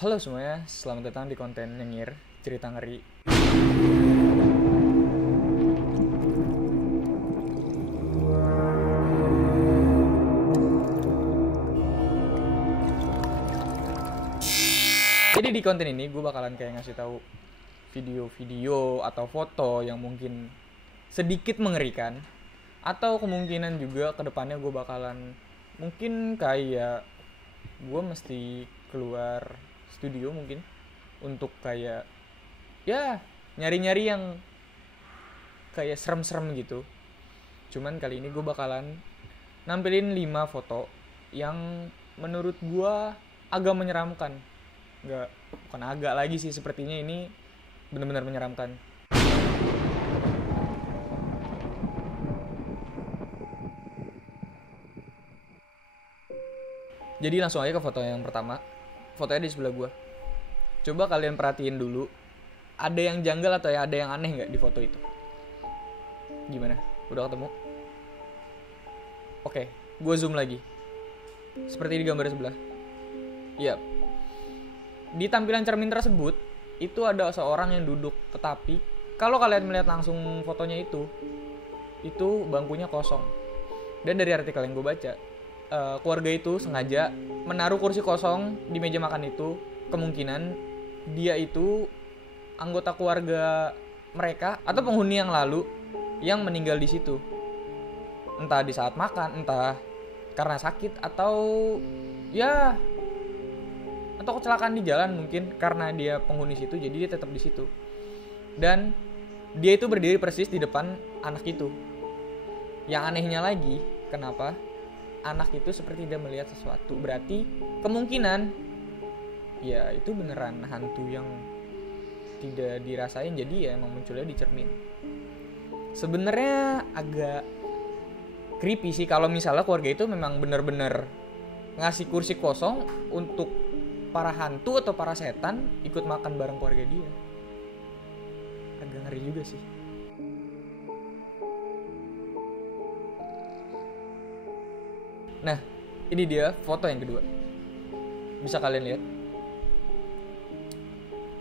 Halo semuanya, selamat datang di konten Nyengir, cerita ngeri. Jadi di konten ini gue bakalan kayak ngasih tahu video-video atau foto yang mungkin sedikit mengerikan, atau kemungkinan juga kedepannya gue bakalan mungkin kayak gue mesti keluar studio mungkin untuk kayak ya nyari-nyari yang kayak serem-serem gitu. Cuman kali ini gue bakalan nampilin 5 foto yang menurut gue agak menyeramkan. Bukan agak lagi sih, sepertinya ini benar-benar menyeramkan. Jadi langsung aja ke foto yang pertama. Fotonya di sebelah gue. Coba kalian perhatiin dulu, ada yang janggal atau ya ada yang aneh nggak di foto itu? Gimana? Udah ketemu? Oke, gue zoom lagi. Seperti di gambar sebelah. Iya. Di tampilan cermin tersebut, itu ada seorang yang duduk. Tetapi, kalau kalian melihat langsung fotonya itu bangkunya kosong. Dan dari artikel yang gue baca, keluarga itu sengaja menaruh kursi kosong di meja makan itu. Kemungkinan dia itu anggota keluarga mereka atau penghuni yang lalu yang meninggal di situ. Entah di saat makan, entah karena sakit, atau ya atau kecelakaan di jalan mungkin karena dia penghuni situ, jadi dia tetap di situ. Dan dia itu berdiri persis di depan anak itu. Yang anehnya lagi, kenapa anak itu seperti dia melihat sesuatu. Berarti kemungkinan ya itu beneran hantu yang tidak dirasain, jadi ya emang munculnya di cermin. Sebenarnya agak creepy sih kalau misalnya keluarga itu memang bener-bener ngasih kursi kosong untuk para hantu atau para setan ikut makan bareng keluarga dia. Agak ngeri juga sih. Nah, ini dia foto yang kedua. Bisa kalian lihat?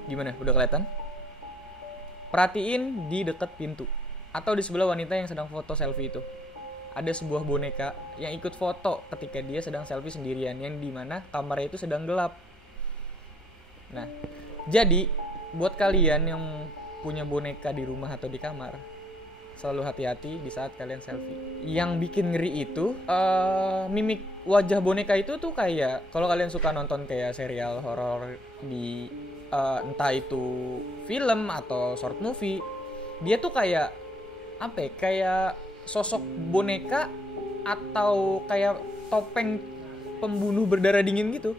Gimana? Udah kelihatan? Perhatiin di dekat pintu atau di sebelah wanita yang sedang foto selfie itu. Ada sebuah boneka yang ikut foto ketika dia sedang selfie sendirian, yang dimana kamarnya itu sedang gelap. Nah, jadi buat kalian yang punya boneka di rumah atau di kamar, selalu hati-hati di saat kalian selfie. Yang bikin ngeri itu mimik wajah boneka itu tuh kayak kalau kalian suka nonton kayak serial horor di entah itu film atau short movie, dia tuh kayak apa ya, kayak sosok boneka atau kayak topeng pembunuh berdarah dingin gitu.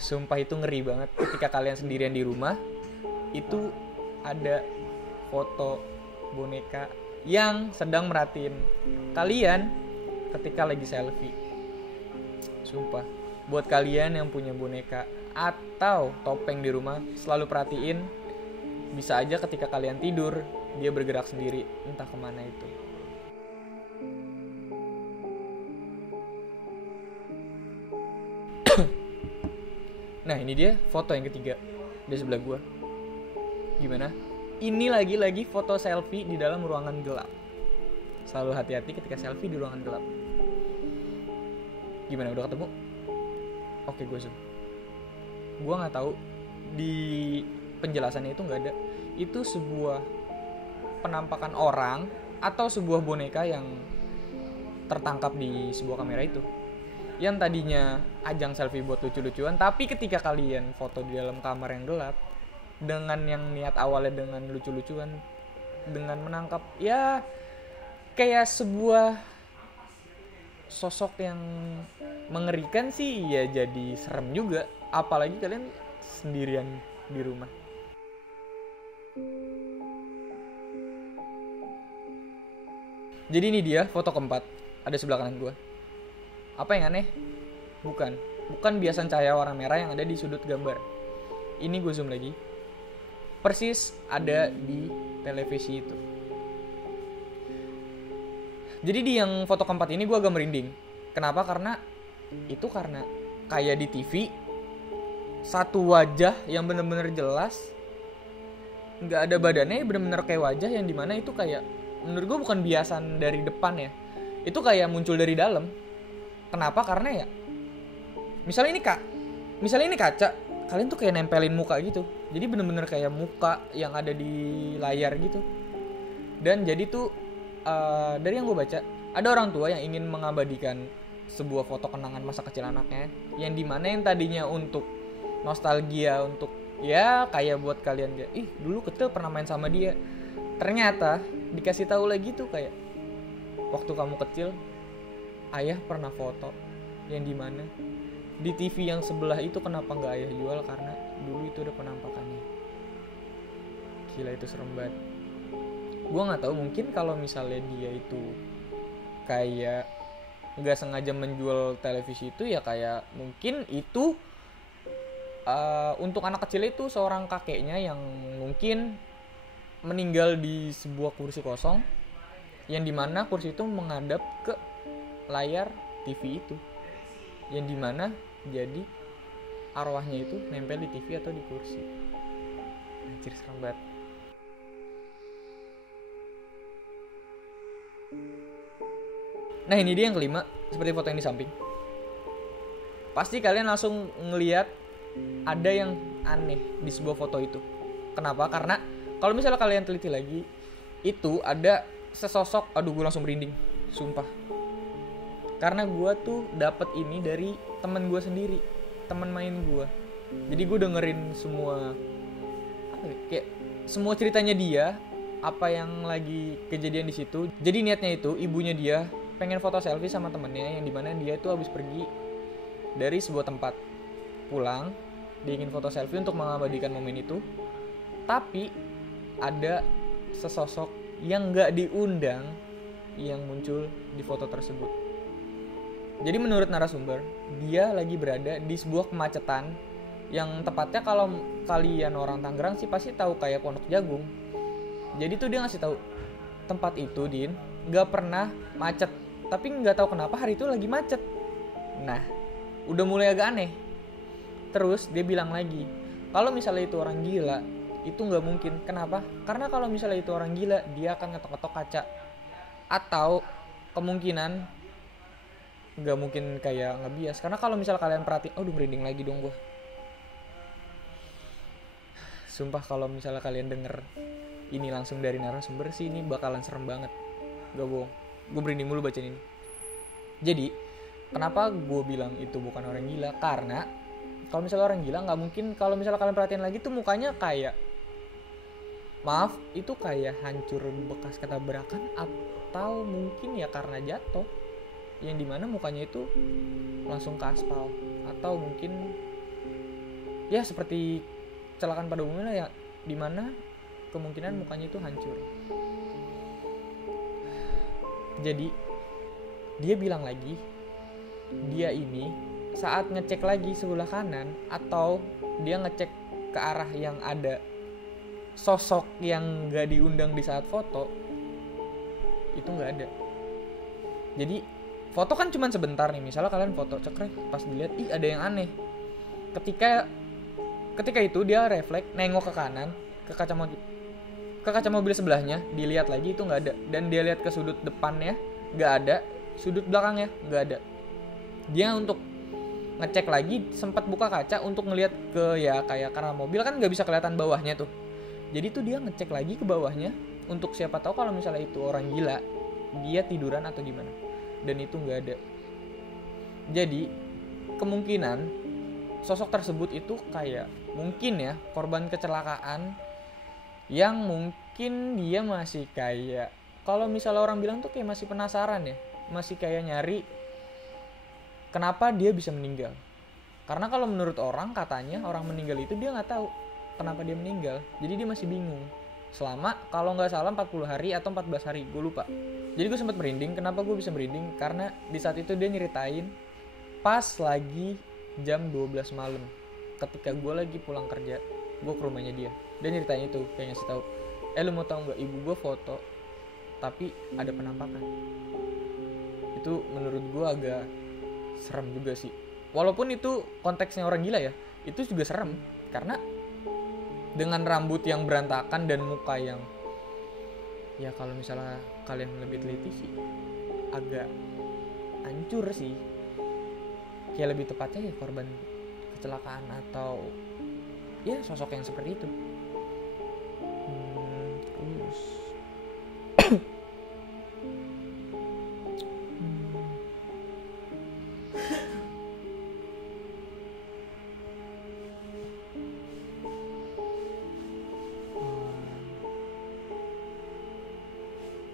Sumpah itu ngeri banget ketika kalian sendirian di rumah, itu ada foto boneka yang sedang merhatiin kalian ketika lagi selfie. Sumpah, buat kalian yang punya boneka atau topeng di rumah, selalu perhatiin. Bisa aja ketika kalian tidur, dia bergerak sendiri, entah kemana itu. Nah, ini dia foto yang ketiga di sebelah gua. Gimana? Ini lagi-lagi foto selfie di dalam ruangan gelap. Selalu hati-hati ketika selfie di ruangan gelap. Gimana, udah ketemu? Oke, gue zoom. Gue gak tahu di penjelasannya itu gak ada. Itu sebuah penampakan orang atau sebuah boneka yang tertangkap di sebuah kamera itu, yang tadinya ajang selfie buat lucu-lucuan, tapi ketika kalian foto di dalam kamar yang gelap dengan yang niat awalnya dengan lucu-lucuan, dengan menangkap ya kayak sebuah sosok yang mengerikan sih, ya jadi serem juga, apalagi kalian sendirian di rumah. Jadi ini dia foto keempat, ada sebelah kanan gue. Apa yang aneh? Bukan biasan cahaya warna merah yang ada di sudut gambar. Ini gue zoom lagi. Persis ada di televisi itu. Jadi di yang foto keempat ini gue agak merinding. Kenapa? Karena kayak di TV satu wajah yang bener-bener jelas, nggak ada badannya, bener-bener kayak wajah yang dimana itu kayak menurut gue bukan biasan dari depan ya, itu kayak muncul dari dalam. Kenapa? Karena ya misalnya ini kaca, kalian tuh kayak nempelin muka gitu, jadi bener-bener kayak muka yang ada di layar gitu. Dan jadi tuh dari yang gue baca, ada orang tua yang ingin mengabadikan sebuah foto kenangan masa kecil anaknya, yang dimana yang tadinya untuk nostalgia, untuk ya kayak buat kalian ya, ih dulu kecil pernah main sama dia, ternyata dikasih tahu lagi tuh kayak waktu kamu kecil ayah pernah foto yang dimana di TV yang sebelah itu kenapa nggak ayah jual, karena dulu itu udah penampakannya. Gila, itu serem banget. Gue nggak tahu, mungkin kalau misalnya dia itu kayak nggak sengaja menjual televisi itu ya, kayak mungkin itu untuk anak kecil itu seorang kakeknya yang mungkin meninggal di sebuah kursi kosong, yang dimana kursi itu menghadap ke layar TV itu, yang dimana jadi arwahnya itu nempel di TV atau di kursi. Anjir, serem banget. Nah ini dia yang kelima, seperti foto yang di samping. Pasti kalian langsung ngelihat ada yang aneh di sebuah foto itu. Kenapa? Karena kalau misalnya kalian teliti lagi, itu ada sesosok, aduh gue langsung merinding, sumpah. Karena gue tuh dapet ini dari teman gue sendiri, teman main gue. Jadi gue dengerin semua, kayak semua ceritanya dia, apa yang lagi kejadian di situ. Jadi niatnya itu ibunya dia pengen foto selfie sama temennya, yang dimana dia tuh habis pergi dari sebuah tempat, pulang, dia ingin foto selfie untuk mengabadikan momen itu. Tapi ada sesosok yang gak diundang yang muncul di foto tersebut. Jadi menurut narasumber, dia lagi berada di sebuah kemacetan, yang tepatnya kalau kalian orang Tangerang sih pasti tahu kayak Pondok Jagung. Jadi tuh dia ngasih tahu tempat itu, Din, gak pernah macet, tapi nggak tahu kenapa hari itu lagi macet. Nah, udah mulai agak aneh. Terus dia bilang lagi, kalau misalnya itu orang gila, itu nggak mungkin. Kenapa? Karena kalau misalnya itu orang gila, dia akan ngetok-ngetok kaca. Atau kemungkinan nggak mungkin kayak ngebias. Karena kalau misalnya kalian perhatiin, aduh merinding lagi dong gue. Sumpah kalau misalnya kalian denger ini langsung dari narasumber sih, ini bakalan serem banget. Gak bohong, gue merinding mulu bacain ini. Jadi kenapa gue bilang itu bukan orang gila? Karena kalau misalnya orang gila nggak mungkin. Kalau misalnya kalian perhatiin lagi tuh mukanya kayak, maaf, itu kayak hancur bekas ketabrakan, atau mungkin ya karena jatuh, yang dimana mukanya itu langsung ke aspal, atau mungkin ya seperti kecelakaan pada umumnya ya, dimana kemungkinan mukanya itu hancur. Jadi dia bilang lagi, dia ini saat ngecek lagi sebelah kanan, atau dia ngecek ke arah yang ada sosok yang gak diundang di saat foto, itu gak ada. Jadi foto kan cuma sebentar nih, misalnya kalian foto cekrek, pas dilihat, ih ada yang aneh. Ketika itu dia refleks nengok ke kanan, ke kaca mobil sebelahnya, dilihat lagi itu nggak ada. Dan dia lihat ke sudut depannya nggak ada, sudut belakangnya nggak ada. Dia untuk ngecek lagi sempat buka kaca untuk ngelihat ke, ya kayak karena mobil kan nggak bisa kelihatan bawahnya tuh. Jadi tuh dia ngecek lagi ke bawahnya untuk siapa tahu kalau misalnya itu orang gila, dia tiduran atau gimana. Dan itu nggak ada. Jadi kemungkinan sosok tersebut itu kayak mungkin ya korban kecelakaan, yang mungkin dia masih kayak, kalau misalnya orang bilang tuh kayak masih penasaran ya, masih kayak nyari kenapa dia bisa meninggal. Karena kalau menurut orang, katanya orang meninggal itu dia nggak tahu kenapa dia meninggal, jadi dia masih bingung selama kalau nggak salah 40 hari atau 14 hari, gue lupa. Jadi gue sempat merinding. Kenapa gue bisa merinding? Karena di saat itu dia nyeritain pas lagi jam 12 malam, ketika gue lagi pulang kerja, gue ke rumahnya dia. Dia nyeritain itu, kayak ngasih tahu, lu mau tahu nggak, ibu gue foto tapi ada penampakan. Itu menurut gue agak serem juga sih. Walaupun itu konteksnya orang gila ya, itu juga serem karena dengan rambut yang berantakan dan muka yang ya kalau misalnya kalian lebih teliti sih agak hancur sih, kayak lebih tepatnya ya korban kecelakaan atau ya sosok yang seperti itu. Terus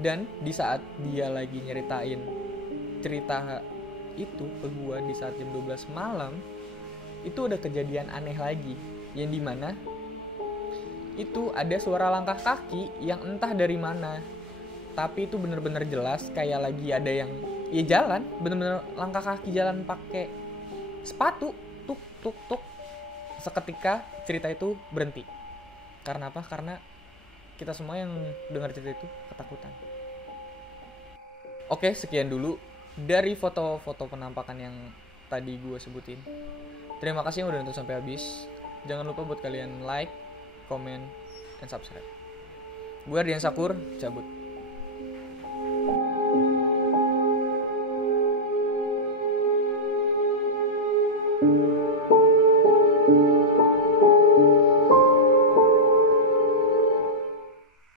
dan di saat dia lagi nyeritain cerita itu ke gua di saat jam 12 malam, itu udah kejadian aneh lagi, yang dimana itu ada suara langkah kaki yang entah dari mana, tapi itu bener-bener jelas kayak lagi ada yang ya jalan, bener-bener langkah kaki jalan pakai sepatu, tuk tuk tuk. Seketika cerita itu berhenti. Karena apa? Karena kita semua yang dengar cerita itu ketakutan. Oke, sekian dulu dari foto-foto penampakan yang tadi gue sebutin. Terima kasih yang udah nonton sampai habis. Jangan lupa buat kalian like, komen, dan subscribe. Gue Ardian Sakur, cabut.